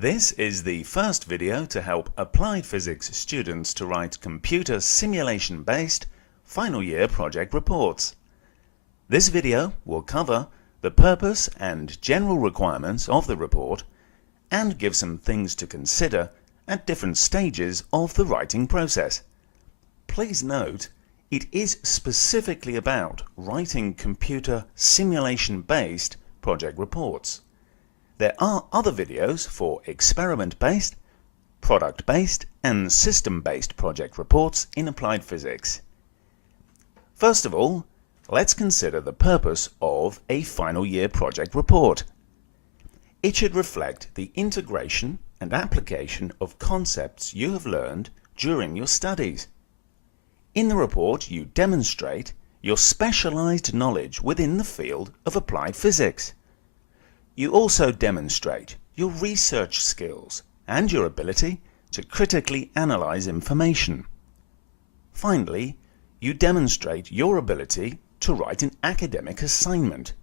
This is the first video to help applied physics students to write computer simulation-based final year project reports. This video will cover the purpose and general requirements of the report and give some things to consider at different stages of the writing process. Please note, it is specifically about writing computer simulation-based project reports. There are other videos for experiment-based, product-based and system-based project reports in applied physics. First of all, let's consider the purpose of a final year project report. It should reflect the integration and application of concepts you have learned during your studies. In the report, you demonstrate your specialized knowledge within the field of applied physics. You also demonstrate your research skills and your ability to critically analyze information. Finally, you demonstrate your ability to write an academic assignment.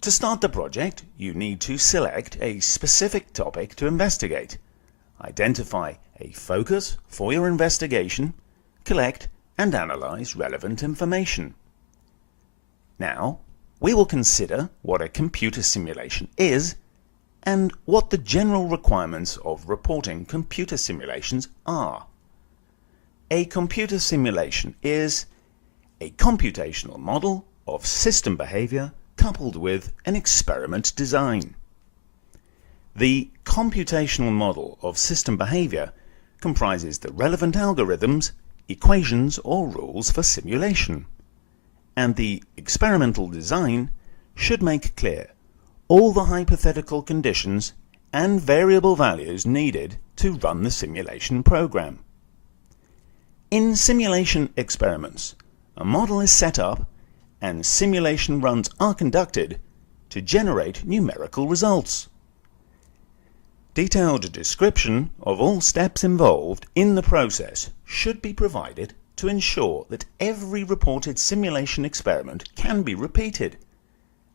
To start the project, you need to select a specific topic to investigate, identify a focus for your investigation, collect and analyze relevant information. Now, we will consider what a computer simulation is and what the general requirements of reporting computer simulations are. A computer simulation is a computational model of system behavior coupled with an experiment design. The computational model of system behavior comprises the relevant algorithms, equations or rules for simulation, and the experimental design should make clear all the hypothetical conditions and variable values needed to run the simulation program. In simulation experiments, a model is set up and simulation runs are conducted to generate numerical results. Detailed description of all steps involved in the process should be provided to ensure that every reported simulation experiment can be repeated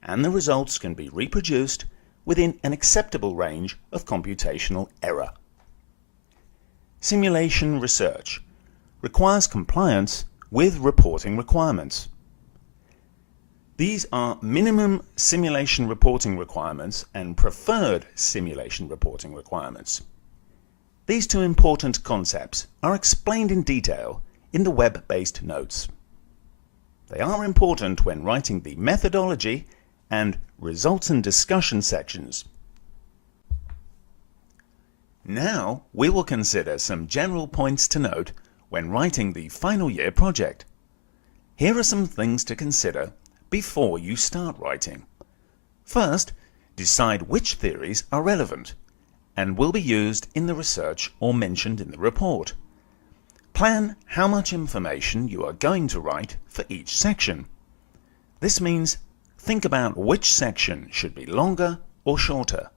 and the results can be reproduced within an acceptable range of computational error. Simulation research requires compliance with reporting requirements. These are minimum simulation reporting requirements and preferred simulation reporting requirements. These two important concepts are explained in detail in the web-based notes. They are important when writing the methodology and results and discussion sections. Now we will consider some general points to note when writing the final year project. Here are some things to consider before you start writing. First, decide which theories are relevant and will be used in the research or mentioned in the report. Plan how much information you are going to write for each section. This means think about which section should be longer or shorter.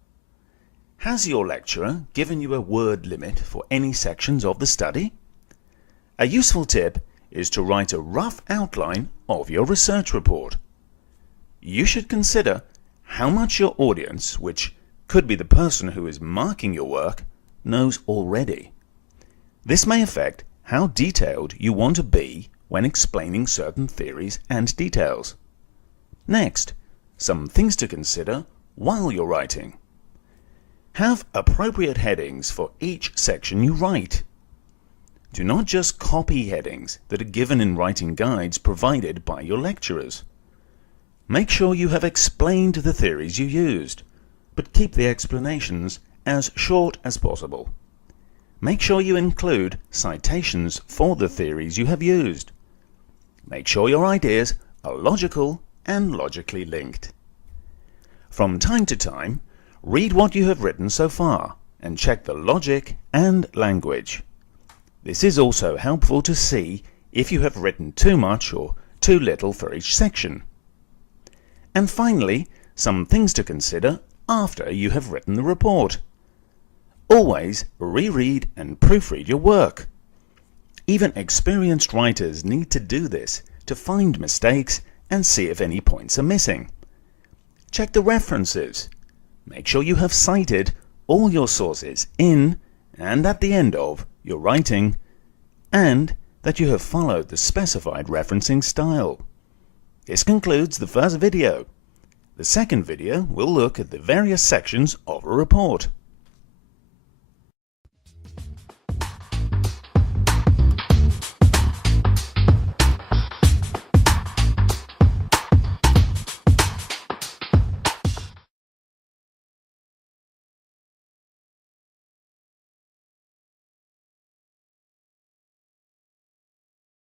Has your lecturer given you a word limit for any sections of the study? A useful tip is to write a rough outline of your research report. You should consider how much your audience, which could be the person who is marking your work, knows already. This may affect how detailed you want to be when explaining certain theories and details. Next, some things to consider while you're writing. Have appropriate headings for each section you write. Do not just copy headings that are given in writing guides provided by your lecturers. Make sure you have explained the theories you used, but keep the explanations as short as possible. Make sure you include citations for the theories you have used. Make sure your ideas are logical and logically linked. From time to time, read what you have written so far and check the logic and language. This is also helpful to see if you have written too much or too little for each section. And finally, some things to consider after you have written the report. Always reread and proofread your work. Even experienced writers need to do this to find mistakes and see if any points are missing. Check the references. Make sure you have cited all your sources in and at the end of your writing, and that you have followed the specified referencing style. This concludes the first video. The second video will look at the various sections of a report.